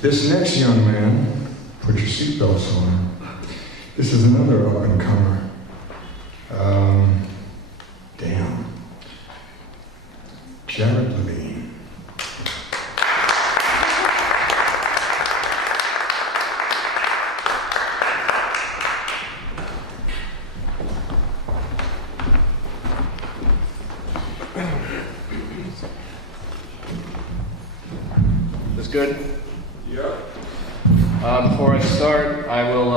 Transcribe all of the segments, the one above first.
This next young man, put your seatbelts on. This is another up-and-comer. Jared Levine. This good? Yeah. Before I start, I will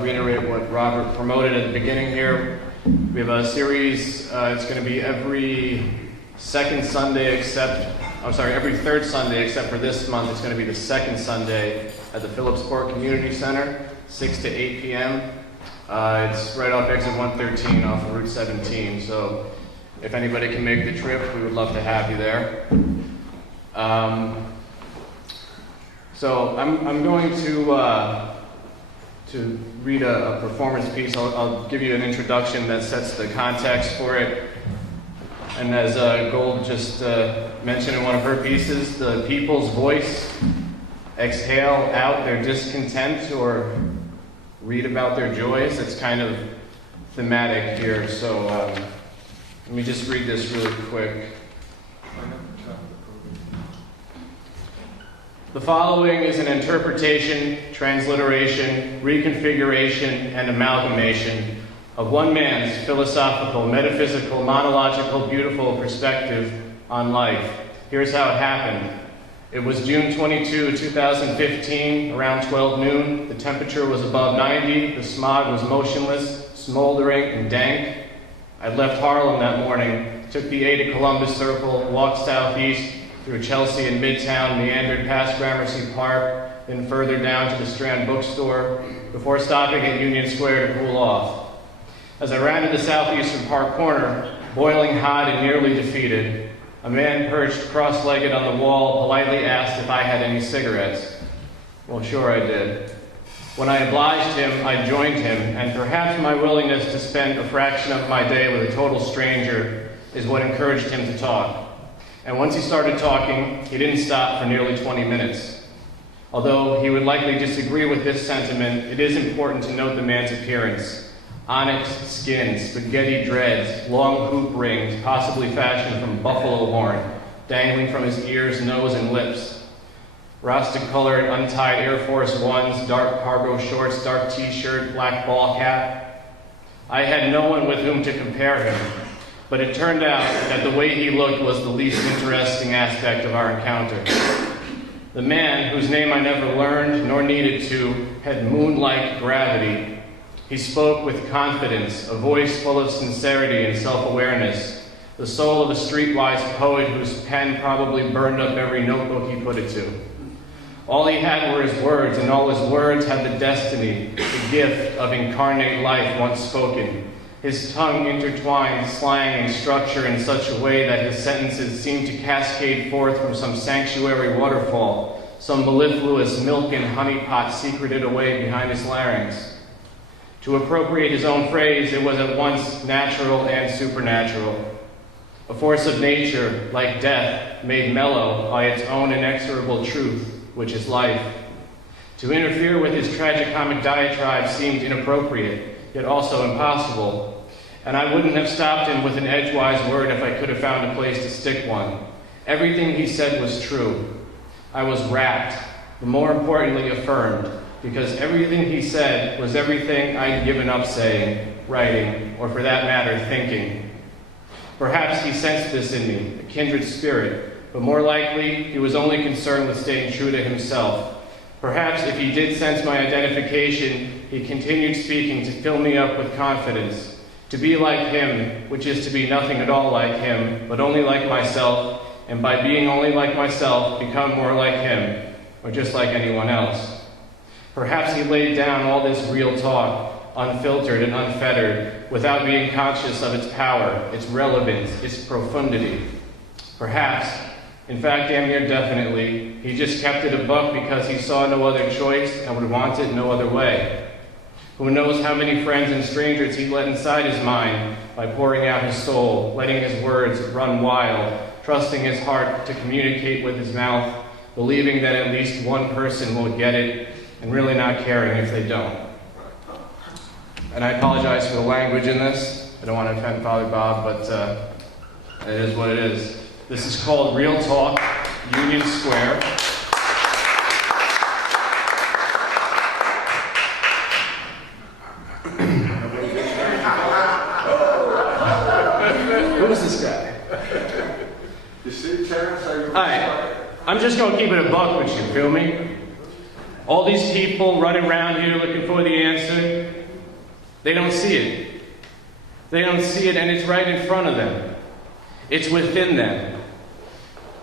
reiterate what Robert promoted at the beginning here. We have a series, it's going to be every third Sunday except for this month. It's going to be the second Sunday at the Phillipsport Community Center, 6 to 8 p.m. It's right off exit 113 off of Route 17, so if anybody can make the trip, we would love to have you there. So I'm going to read a performance piece. I'll give you an introduction that sets the context for it. And as Gold just mentioned in one of her pieces, the people's voice exhale out their discontent or read about their joys. It's kind of thematic here. So let me just read this really quick. The following is an interpretation, transliteration, reconfiguration, and amalgamation of one man's philosophical, metaphysical, monological, beautiful perspective on life. Here's how it happened. It was June 22, 2015, around 12 noon. The temperature was above 90. The smog was motionless, smoldering, and dank. I'd left Harlem that morning, took the A to Columbus Circle, walked southeast through Chelsea and Midtown, meandered past Gramercy Park, then further down to the Strand bookstore, before stopping at Union Square to cool off. As I rounded the southeastern park corner, boiling hot and nearly defeated, a man perched cross-legged on the wall politely asked if I had any cigarettes. Well, sure I did. When I obliged him, I joined him, and perhaps my willingness to spend a fraction of my day with a total stranger is what encouraged him to talk. And once he started talking, he didn't stop for nearly 20 minutes. Although he would likely disagree with this sentiment, it is important to note the man's appearance. Onyx skin, spaghetti dreads, long hoop rings, possibly fashioned from buffalo horn, dangling from his ears, nose, and lips. Rustic-colored, untied Air Force Ones, dark cargo shorts, dark t-shirt, black ball cap. I had no one with whom to compare him, but it turned out that the way he looked was the least interesting aspect of our encounter. The man, whose name I never learned nor needed to, had moon-like gravity. He spoke with confidence, a voice full of sincerity and self-awareness, the soul of a streetwise poet whose pen probably burned up every notebook he put it to. All he had were his words, and all his words had the destiny, the gift of incarnate life once spoken. His tongue intertwined slang and structure in such a way that his sentences seemed to cascade forth from some sanctuary waterfall, some mellifluous milk and honey pot secreted away behind his larynx. To appropriate his own phrase, it was at once natural and supernatural. A force of nature, like death, made mellow by its own inexorable truth, which is life. To interfere with his tragicomic diatribe seemed inappropriate, yet also impossible. And I wouldn't have stopped him with an edgewise word if I could have found a place to stick one. Everything he said was true. I was rapt, but more importantly affirmed, because everything he said was everything I'd given up saying, writing, or for that matter, thinking. Perhaps he sensed this in me, a kindred spirit, but more likely he was only concerned with staying true to himself. Perhaps if he did sense my identification, he continued speaking to fill me up with confidence. To be like him, which is to be nothing at all like him, but only like myself, and by being only like myself, become more like him, or just like anyone else. Perhaps he laid down all this real talk, unfiltered and unfettered, without being conscious of its power, its relevance, its profundity. Perhaps, in fact, damn near definitely, he just kept it a buck because he saw no other choice and would want it no other way. Who knows how many friends and strangers he let inside his mind by pouring out his soul, letting his words run wild, trusting his heart to communicate with his mouth, believing that at least one person will get it, and really not caring if they don't. And I apologize for the language in this. I don't want to offend Father Bob, but it is what it is. This is called Real Talk, Union Square. Who is this guy? You see, Terrence, how you... Alright, I'm just going to keep it a buck with you, feel me? All these people running around here looking for the answer, they don't see it. They don't see it, and it's right in front of them. It's within them.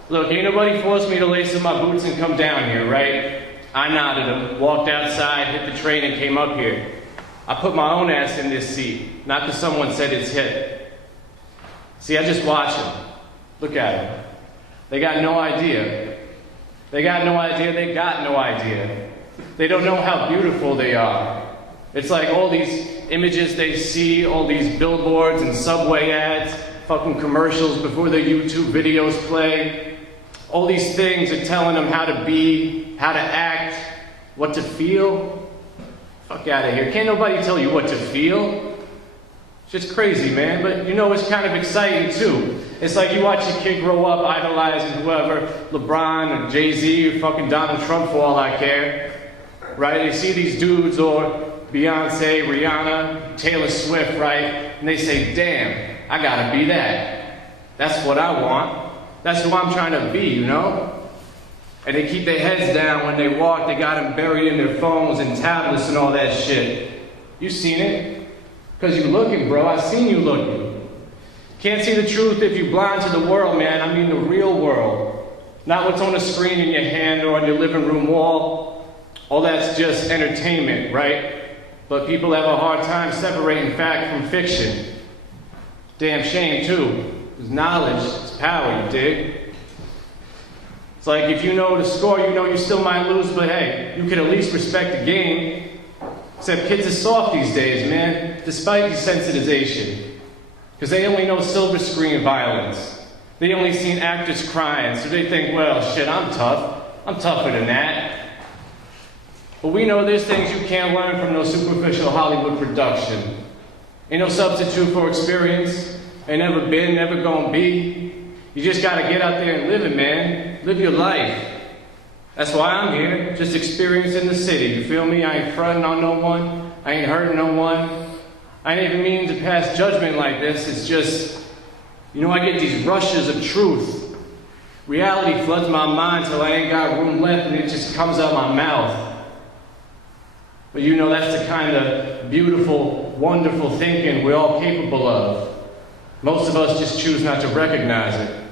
Look, ain't nobody forced me to lace up my boots and come down here, right? I nodded them, walked outside, hit the train, and came up here. I put my own ass in this seat, not because someone said it's hip. See, I just watch them. Look at them. They got no idea. They got no idea. They got no idea. They don't know how beautiful they are. It's like all these images they see, all these billboards and subway ads, fucking commercials before the YouTube videos play. All these things are telling them how to be, how to act, what to feel. Fuck out of here. Can't nobody tell you what to feel. It's just crazy, man. But you know, it's kind of exciting too. It's like you watch a kid grow up idolizing whoever, LeBron or Jay-Z or fucking Donald Trump for all I care. Right? They see these dudes or Beyonce, Rihanna, Taylor Swift, right? And they say, damn, I gotta be that. That's what I want. That's who I'm trying to be, you know? And they keep their heads down when they walk. They got them buried in their phones and tablets and all that shit. You seen it? Because you looking, bro. I seen you looking. Can't see the truth if you blind to the world, man. I mean the real world. Not what's on the screen in your hand or on your living room wall. All that's just entertainment, right? But people have a hard time separating fact from fiction. Damn shame, too. Because knowledge is power, you dig? It's like if you know the score, you know you still might lose, but hey, you can at least respect the game. Except kids are soft these days, man, despite desensitization. Because they only know silver screen violence. They only seen actors crying, so they think, well, shit, I'm tough. I'm tougher than that. But we know there's things you can't learn from no superficial Hollywood production. Ain't no substitute for experience. Ain't never been, never gonna be. You just gotta get out there and live it, man. Live your life. That's why I'm here, just experiencing the city. You feel me? I ain't fronting on no one. I ain't hurting no one. I ain't even meaning to pass judgment like this. It's just, you know, I get these rushes of truth. Reality floods my mind till I ain't got room left and it just comes out my mouth. But you know, that's the kind of beautiful, wonderful thinking we're all capable of. Most of us just choose not to recognize it.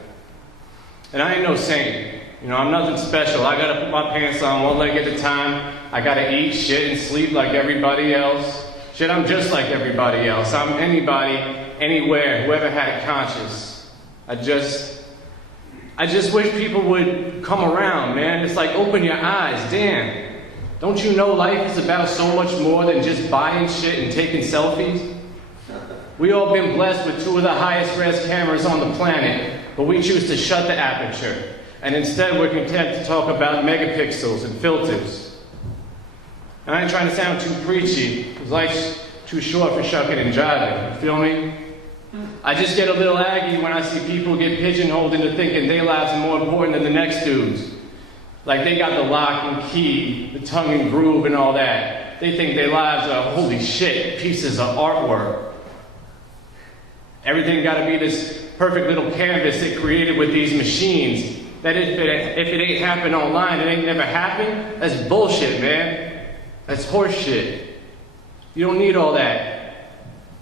And I ain't no saint. You know, I'm nothing special. I gotta put my pants on one leg at a time. I gotta eat, shit, and sleep like everybody else. Shit, I'm just like everybody else. I'm anybody, anywhere, whoever had it conscious. I just wish people would come around, man. It's like, open your eyes, damn. Don't you know life is about so much more than just buying shit and taking selfies? We all been blessed with 2 of the highest res cameras on the planet, but we choose to shut the aperture. And instead we're content to talk about megapixels and filters. And I ain't trying to sound too preachy, because life's too short for shucking and jiving, you feel me? I just get a little aggy when I see people get pigeonholed into thinking their lives are more important than the next dude's. Like they got the lock and key, the tongue and groove and all that. They think their lives are, holy shit, pieces of artwork. Everything gotta be this perfect little canvas they created with these machines. That if it ain't happened online, it ain't never happened. That's bullshit, man. That's horse shit. You don't need all that.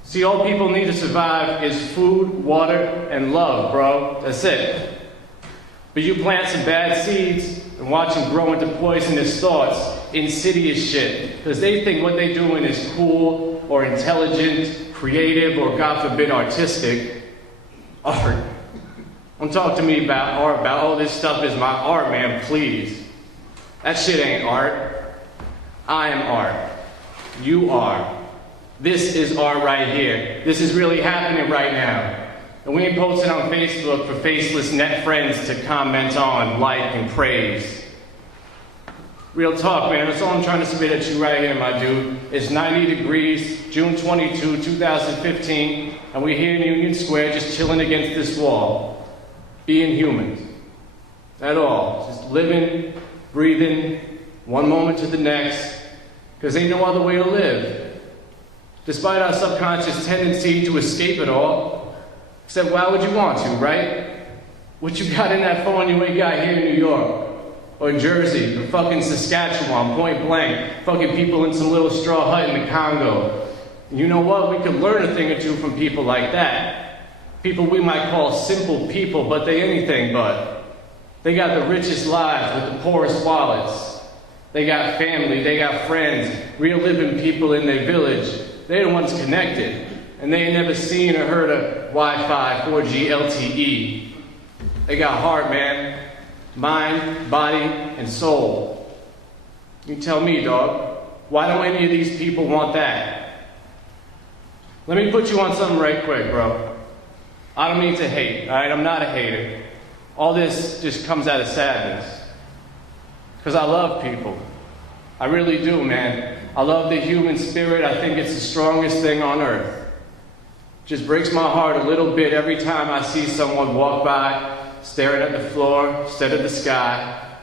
See, all people need to survive is food, water, and love, bro. That's it. But you plant some bad seeds and watch them grow into poisonous thoughts, insidious shit, because they think what they're doing is cool or intelligent, creative, or God forbid, artistic. Art. Don't talk to me about art, about, oh, this stuff is my art, man, please. That shit ain't art. I am art. You are. This is art right here. This is really happening right now. And we ain't posting on Facebook for faceless net friends to comment on, like, and praise. Real talk, man. That's all I'm trying to spit at you right here, my dude. It's 90 degrees, June 22, 2015, and we're here in Union Square just chilling against this wall. Being humans. At all. Just living, breathing, one moment to the next, because ain't no other way to live. Despite our subconscious tendency to escape it all, except why would you want to, right? What you got in that phone you ain't got here in New York? Or Jersey, or fucking Saskatchewan, point blank, fucking people in some little straw hut in the Congo. You know what? We could learn a thing or two from people like that. People we might call simple people, but they anything but. They got the richest lives with the poorest wallets. They got family, they got friends, real living people in their village. They're the ones connected, and they ain't never seen or heard of Wi-Fi, 4G, LTE. They got heart, man. Mind, body, and soul. You tell me, dog, why don't any of these people want that? Let me put you on something right quick, bro. I don't mean to hate, all right? I'm not a hater. All this just comes out of sadness. Because I love people. I really do, man. I love the human spirit. I think it's the strongest thing on earth. Just breaks my heart a little bit every time I see someone walk by staring at the floor instead of the sky,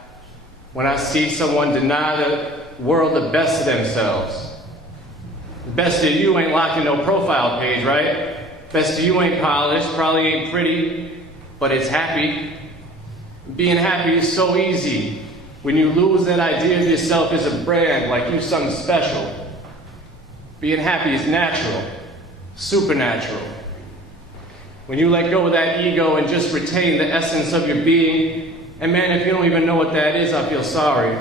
when I see someone deny the world the best of themselves. The best of you ain't locked in no profile page, right? Best of you ain't polished, probably ain't pretty, but it's happy. Being happy is so easy when you lose that idea of yourself as a brand, like you something special. Being happy is natural, supernatural. When you let go of that ego and just retain the essence of your being, and man, if you don't even know what that is, I feel sorry.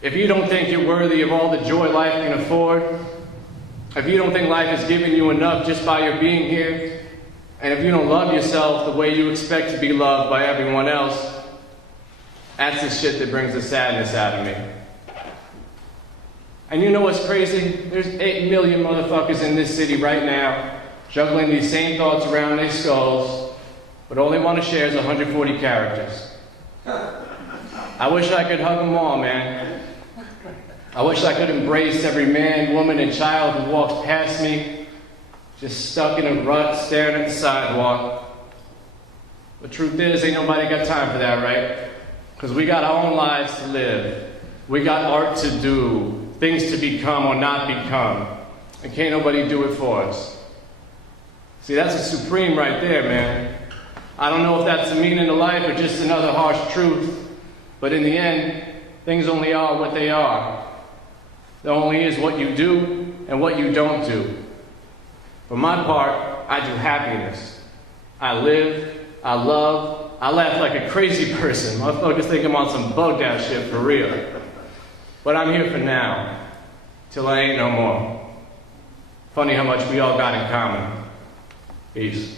If you don't think you're worthy of all the joy life can afford, if you don't think life has given you enough just by your being here, and if you don't love yourself the way you expect to be loved by everyone else, that's the shit that brings the sadness out of me. And you know what's crazy? There's 8 million motherfuckers in this city right now juggling these same thoughts around their skulls, but all they want to share is 140 characters. I wish I could hug them all, man. I wish I could embrace every man, woman, and child who walks past me, just stuck in a rut, staring at the sidewalk. The truth is, ain't nobody got time for that, right? Because we got our own lives to live. We got art to do, things to become or not become, and can't nobody do it for us. See, that's a supreme right there, man. I don't know if that's the meaning of life or just another harsh truth, but in the end, things only are what they are. There only is what you do and what you don't do. For my part, I do happiness. I live, I love, I laugh like a crazy person. Motherfuckers think I'm on some bugged out shit for real. But I'm here for now, till I ain't no more. Funny how much we all got in common. Peace.